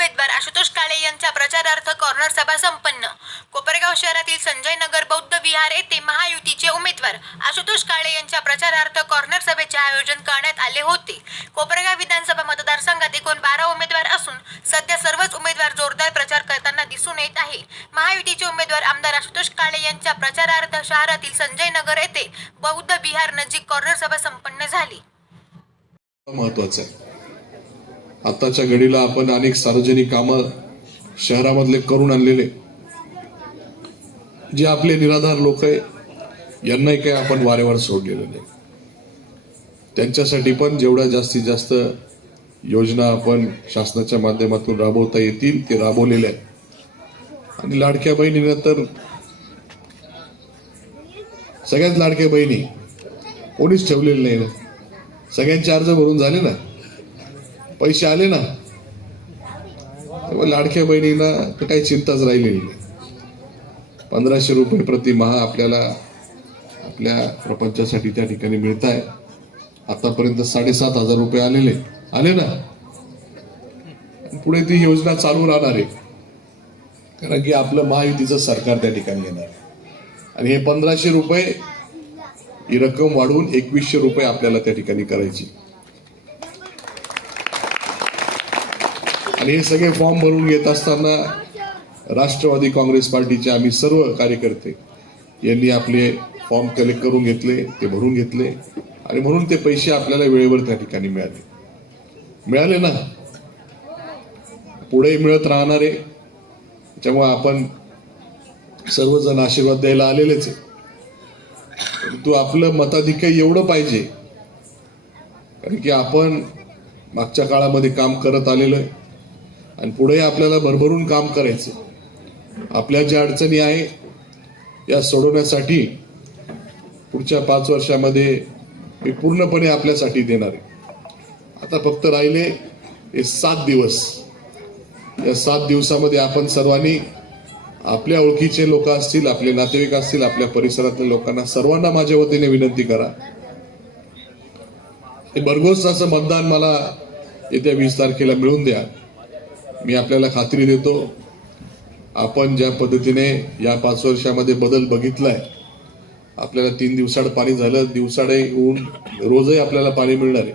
आशुतोष काळे यांच्या प्रचारार्थ कॉर्नर सभा संपन्न. कोपरगाव शहरातील संजय नगर बौद्ध विहार येथे महायुतीचे उमेदवार आशुतोष काळे यांच्या प्रचारार्थ कॉर्नर सभेचे आयोजन करण्यात आले होते. कोपरगाव विधानसभा मतदारसंघात एकूण बारा उमेदवार असून सध्या सर्वच उमेदवार जोरदार प्रचार करताना दिसून येत आहे. महायुतीचे उमेदवार आमदार आशुतोष काळे यांच्या प्रचारार्थ शहरातील संजय नगर येथे बौद्ध विहार नजीक कॉर्नर सभा संपन्न झाली. महत्वाचं आताच्या घडीला आपण अनेक सार्वजनिक कामं शहरामधले करून आणलेले. जे आपले निराधार लोक आहे यांनाही काही आपण वारेवर सोडलेलं नाही. त्यांच्यासाठी पण जेवढ्या जास्तीत जास्त योजना आपण शासनाच्या माध्यमातून राबवता येतील ते राबवलेले आहेत. आणि लाडक्या बहिणीनं तर सगळ्यात लाडक्या बहिणी कोणीच ठेवलेले नाही ना. सगळ्यांचे अर्ज भरून झाले ना. पैसे आले ना तेव्हा लाडक्या बहिणीला तर काही चिंताच राहिलेली नाही. पंधराशे रुपये प्रति महा आपल्याला आपल्या प्रपंचासाठी त्या ठिकाणी मिळत आहे आतापर्यंत साडेसात हजार रुपये आलेले. आले ना? पुढे ती योजना चालू राहणार आहे. कारण की आपलं महायुतीचं सरकार त्या ठिकाणी येणार आहे. आणि हे पंधराशे रुपये ही रक्कम वाढवून एकवीसशे रुपये आपल्याला त्या ठिकाणी करायची. आणि हे सगळे फॉर्म भरून घेत असताना राष्ट्रवादी काँग्रेस पार्टीचे आम्ही सर्व कार्यकर्ते यांनी आपले फॉर्म कलेक्ट करून घेतले ते भरून घेतले. आणि म्हणून ते पैसे आपल्याला वेळेवर त्या ठिकाणी मिळाले. मिळाले ना? पुढे मिळत राहणार आहे. त्याच्यामुळे आपण सर्वजण आशीर्वाद द्यायला आलेलेच आहे. परंतु आपलं मताधिक्य एवढं पाहिजे. कारण की आपण मागच्या काळामध्ये काम करत आलेलो आहे. आणि पुढे आपल्याला भरभरून काम करायचं. आपल्या ज्या अडचणी आहे या सोडवण्यासाठी पुढच्या पाच वर्षामध्ये मी पूर्णपणे आपल्यासाठी देणार आहे. आता फक्त राहिले हे सात दिवस. या सात दिवसामध्ये आपण सर्वांनी आपल्या ओळखीचे लोक असतील आपले नातेवाईक असतील आपल्या परिसरातल्या लोकांना सर्वांना माझ्या वतीने विनंती करा. हे भरघोस असं मतदान मला येत्या वीस तारखेला मिळून द्या. मी आपल्याला खात्री देतो आपण ज्या पद्धतीने या पाच वर्षामध्ये बदल बघितलाय आपल्याला तीन दिवसाड पाणी झालं दिवसाडे ऊन रोजही आपल्याला पाणी मिळणार आहे.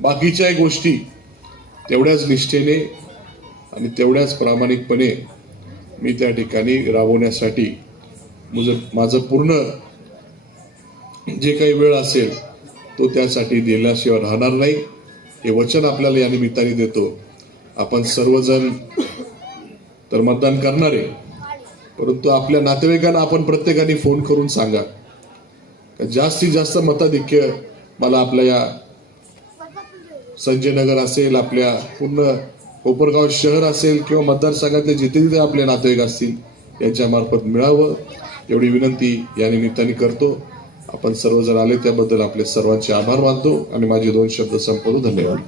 बाकीच्या गोष्टी तेवढ्याच निष्ठेने आणि तेवढ्याच प्रामाणिकपणे मी त्या ठिकाणी राबवण्यासाठी मुझं माझं पूर्ण जे काही वेळ असेल तो त्यासाठी दिल्याशिवाय राहणार नाही. हे वचन आपल्याला या निमित्ताने देतो. आपण सर्वजण तर मतदान करणार आहे. परंतु आपल्या नातेवाईकांना आपण प्रत्येकाने फोन करून सांगा. का जास्तीत जास्त मताधिक्य मला आपल्या या संजय नगर असेल आपल्या पूर्ण कोपरगाव शहर असेल किंवा मतदारसंघातले जिथे जिथे आपले नातेवाईक असतील यांच्या मार्फत मिळावं एवढी विनंती या निमित्ताने करतो. आपण सर्वजण आले त्याबद्दल आपले सर्वांचे आभार मानतो आणि माझे दोन शब्द संपवतो. धन्यवाद.